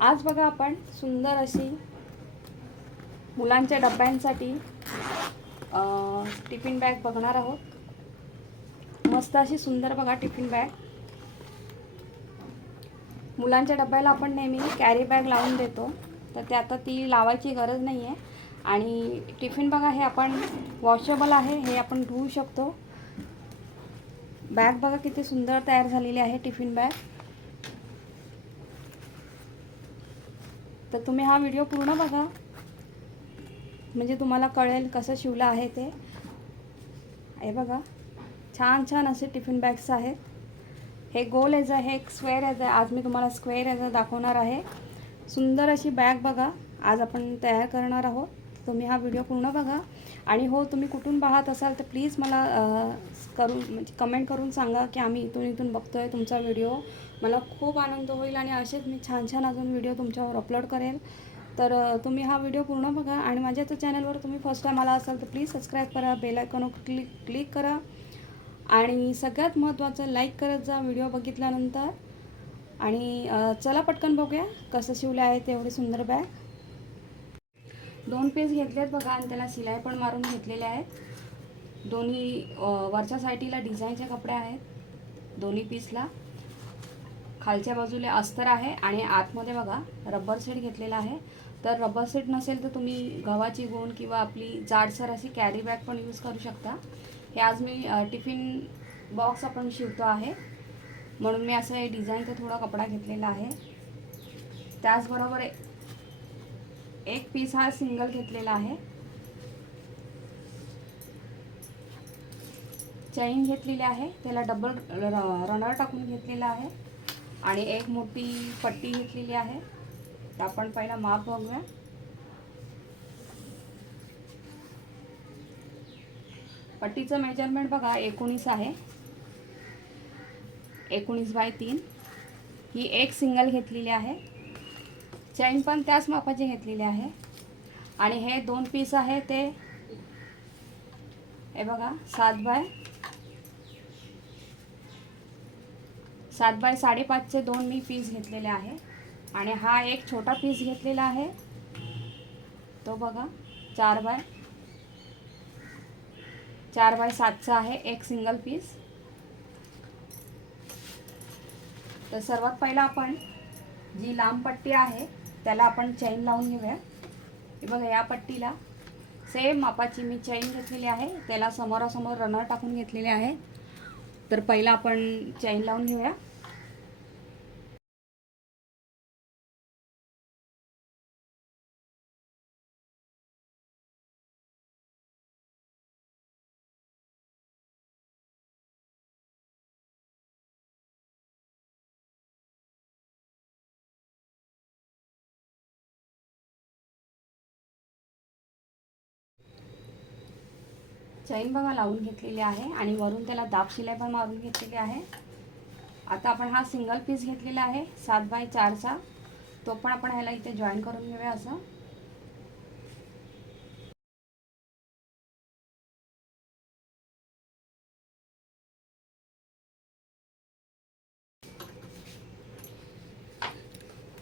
आज बघा आपण सुंदर अशी मुलांच्या डब्यांसाठी टिफिन बॅग बघणार आहोत. मस्त अशी सुंदर बघा टिफिन बॅग. मुलांच्या डब्याला आपण नेहमी कॅरी बॅग लावून देतो. तर ते आता ती लावायची गरज नाही आहे आणि टिफिन बघा हे आपण वॉशेबल आहे हे आपण धुवू शकतो. बॅग बघा किती सुंदर तयार झालेली आहे टिफिन बॅग. तर तुम्ही हा व्हिडिओ पूर्ण बघा. म्हणजे तुम्हाला कळेल कसं शिवलं आहे ते. हे बघा. छान छान असे टिफिन बॅग्स आहेत. हे गोल याचं आहे एक स्क्वेअर याचं आहे. आज मी तुम्हाला स्क्वेअर याचं दाखवणार आहे. सुंदर अशी बॅग बघा. आज आपण तयार करणार आहोत. तुम्ही हा व्हिडिओ पूर्ण बघा. आणि हो तुम्ही कुठून पाहत असाल तर प्लीज मला करून म्हणजे कमेंट करून सांगा की आम्ही इथून इथून बघतो आहे तुमचा व्हिडिओ. मला खूप आनंद होईल आणि असेच मी छान छान अजून व्हिडिओ तुमच्यावर अपलोड करेल. तर तुम्ही हा व्हिडिओ पूर्ण बघा आणि माझ्या त्या चॅनलवर तुम्ही फर्स्ट टाईम आला असाल तर प्लीज सबस्क्राईब करा बेलायकॉनवर क्लिक क्लिक करा. आणि सगळ्यात महत्त्वाचं लाईक करत जा व्हिडिओ बघितल्यानंतर. आणि चला पटकन बघूया कसं शिवलं आहे ते एवढी सुंदर बॅग दोन पीस घेतलेत बघा आणि त्याला शिलाई पण मारून घेतलेले आहेत. दोन्ही वरच्या साईडीला डिझाईनचे कपडे आहेत. दोन्ही पीसला खालच्या बाजूला अस्तर आहे आणि आतमध्ये बघा रबर सेट घेतलेला आहे. तर रबर सेट नसेल तर तुम्ही गव्हाची गोण किंवा आपली जाडसर अशी कॅरी बॅग पण यूज करू शकता. हे आज मी टिफिन बॉक्स आपण शिवतो आहे. म्हणून मी असं हे डिझाईनचा थोडा कपडा घेतलेला आहे. त्याचबरोबर एक पीस हा सिंगल घेतलेला आहे. चैन घेतलेली आहे. त्याला डबल रनर टाकून घेतलेला आहे. आणि एक मोठी पट्टी घेतलेली आहे. तर आपण पहिला माप बघूया. पट्टीचं मेजरमेंट बघा एकोणीस आहे. एकोणीस बाय तीन. ही एक सिंगल घेतलेली आहे. चैन पण त्याच मापाची घेतलेली आहे. आणि हे दोन पीस आहे ते. हे बघा सात बाय. सात बाय साडेपाचचे दोन मी पीस घेतलेले आहे. आणि हा एक छोटा पीस घेतलेला आहे. तो बघा चार बाय. चार बाय सातचा आहे एक सिंगल पीस तर सर्वात पहिला आपण जी लांब पट्टी आहे त्याला आपण चैन लावून घेऊया. हे बघा या पट्टीला सेम मापाची मी चैन घेतलेली आहे. त्याला समोरासमोर रनर टाकून घेतलेले आहे. तर पहिला आपण चैन लावून घेऊया. चैन बघा लावून घेतलेली आहे आणि वरून त्याला दाब शिलाई पण मारून घेतलेली आहे. आता आपण हा सिंगल पीस घेतलेला आहे सात बाय चारचा. तो पण आपण ह्याला इथे जॉईन करून घेऊया असं.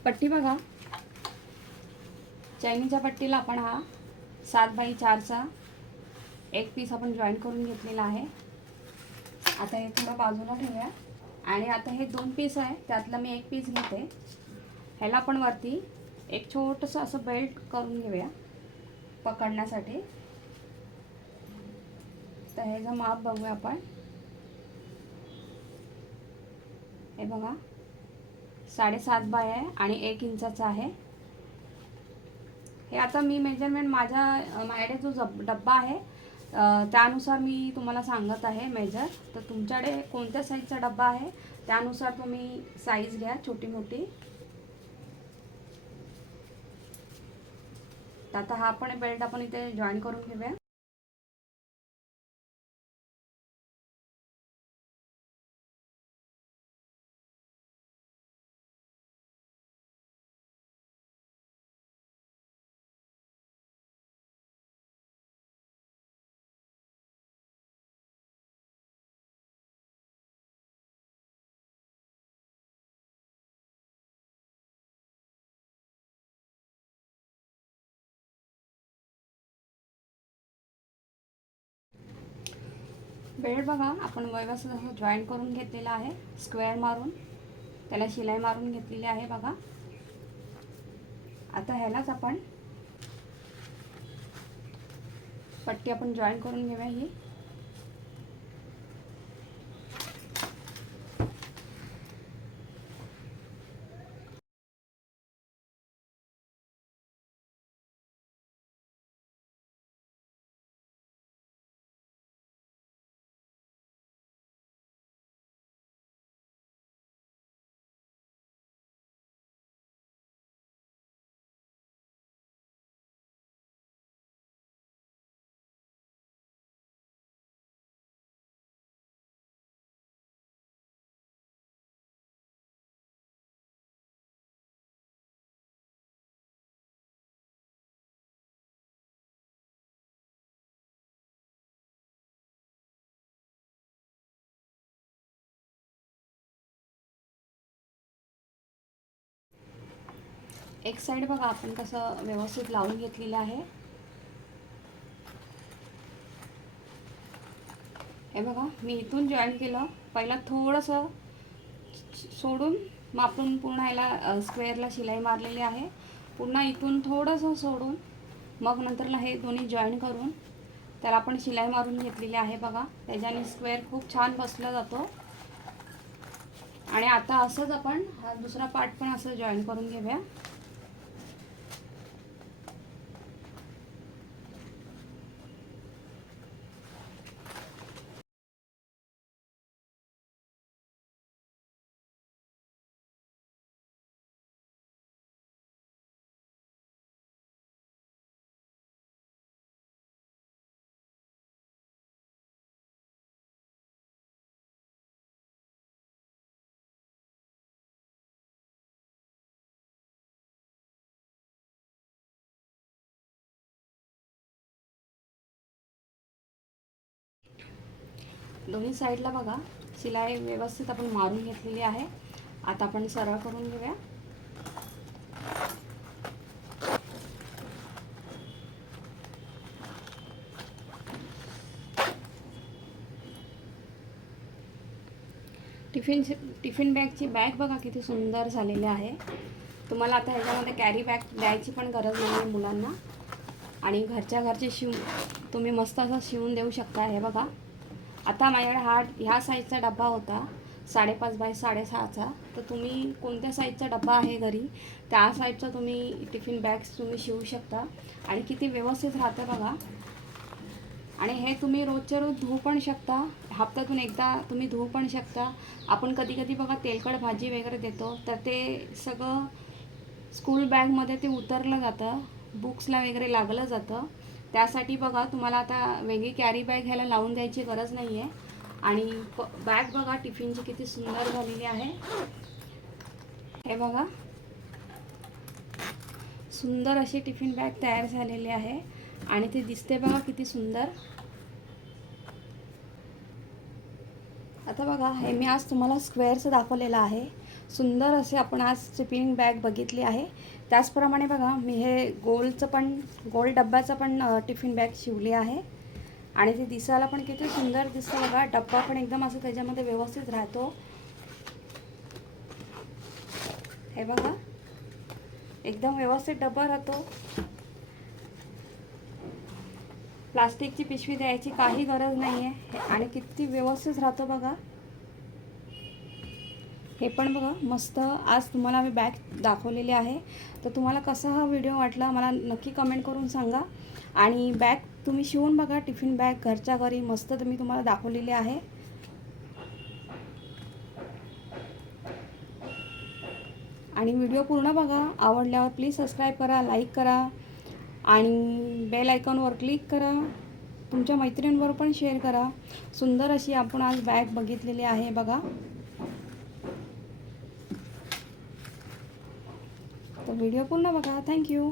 पट्टी बघा. चैनीच्या पट्टीला आपण हा सात बाई चारचा एक पीस आपण जॉईन करून घेतलेला आहे. आता हे थोडं बाजूला ठेवूया. आणि आता हे दोन पीस आहे त्यातलं मी एक पीस घेते. ह्याला आपण वरती एक छोटंसं असं बेल्ट करून घेऊया पकडण्यासाठी. तर ह्याचं माप बघूया आपण. हे बघा साडेसात बाय आहे आणि एक इंचाचा आहे. हे आता मी मेजरमेंट माझ्या माझ्याकडे जो जब डब्बा आहे त्यानुसार मी तुम्हाला सांगत आहे मेजर. तर तुमच्याकडे कोणत्या साईजचा डब्बा आहे? त्यानुसार तुम्ही साईज घ्या छोटी मोठी. तर आता हा पण बेल्ट आपण इथे जॉईन करून घेऊया. बेल्ट बघा. आपण व्यवस्थित असं जॉईन करून घेतलेला आहे. स्क्वेअर मारून. त्याला शिलाई मारून घेतलेली आहे बघा. आता ह्यालाच आपण पट्टी आपण जॉईन करून घेऊया ही. एक साईड बघा आपण कसं व्यवस्थित लावून घेतलेलं आहे. हे बघा मी इथून जॉईन केलं. पहिला थोडंसं सोडून मापून पूर्ण याला स्क्वेअरला शिलाई मारलेली आहे. पुन्हा इथून थोडंसं सोडून मग नंतरला हे दोन्ही जॉईन करून त्याला आपण शिलाई मारून घेतलेली आहे बघा. त्याच्याने स्क्वेअर खूप छान बसला जातो. आणि आता असंच आपण हा दुसरा पार्ट पण असं जॉईन करून घेऊया. दोन्ही साईडला बघा. शिलाई व्यवस्थित आपण मारून घेतलेली आहे. आता आपण सरळ करून घेऊया. टिफिन टिफिन बॅगची बॅग बघा किती सुंदर झालेली आहे. तुम्हाला आता ह्याच्यामध्ये कॅरी बॅग द्यायची पण गरज नाही आहे मुलांना. आणि घरच्या घरचे शिव तुम्ही मस्त असं शिवून देऊ शकता हे बघा. आता माझ्याकडे हा ह्या साईजचा डबा होता साडेपाच बाय साडेसहाचा. तर तुम्ही कोणत्या साईजचा डबा आहे घरी? त्या साईजचा तुम्ही टिफिन बॅग्स तुम्ही शिवू शकता. आणि किती व्यवस्थित राहतं बघा. आणि हे तुम्ही रोजच्या रोज धुवू पण शकता. हप्त्यातून एकदा तुम्ही धुवू पण शकता. आपण कधी कधी बघा तेलकट भाजी वगैरे देतो. तर ते सगळं स्कूल बॅगमध्ये ते उतरलं जातं. बुक्सला वगैरे लागलं जातं. त्यासाठी बघा तुम्हाला आता वेगळी कॅरी बॅग ह्याला लावून द्यायची गरज नाही आहे आणि प बॅग बघा टिफिनची किती सुंदर झालेली आहे. हे बघा. सुंदर अशी टिफिन बॅग तयार झालेली आहे. आणि ती दिसते बघा किती सुंदर. आता बघा हे मी आज तुम्हाला स्क्वेअरचं दाखवलेलं आहे. सुंदर असे आपण आज स्लिपिंग बॅग बघितली आहे. त्याचप्रमाणे बघा मी हे गोलचं पण गोल डब्याचं पण टिफिन बॅग शिवली आहे. आणि ते दिसायला पण किती सुंदर दिसतं बघा. डब्बा पण एकदम असं त्याच्यामध्ये व्यवस्थित राहतो. हे बघा. एकदम व्यवस्थित डब्बा राहतो. प्लास्टिकची पिशवी द्यायची काही गरज नाही आहे आणि किती व्यवस्थित राहतो बघा. हे पण बघा मस्त. आज तुम्हाला मी बॅग दाखवलेली आहे. तर तुम्हाला कसा हा व्हिडिओ वाटला मला नक्की कमेंट करून सांगा. आणि बॅग तुम्ही शिवून बघा टिफिन बॅग घरच्या घरी मस्त तुम्ही तुम्हाला दाखवलेली आहे. आणि व्हिडिओ पूर्ण बघा. आवडल्यावर प्लीज सबस्क्राईब करा लाईक करा. आणि बेल आयकॉनवर क्लिक करा. तुमच्या मैत्रिणींवर पण शेअर करा. सुंदर अशी आपण आज बॅग बघितलेली आहे बघा. व्हिडिओ पूर्ण बघा. थँक्यू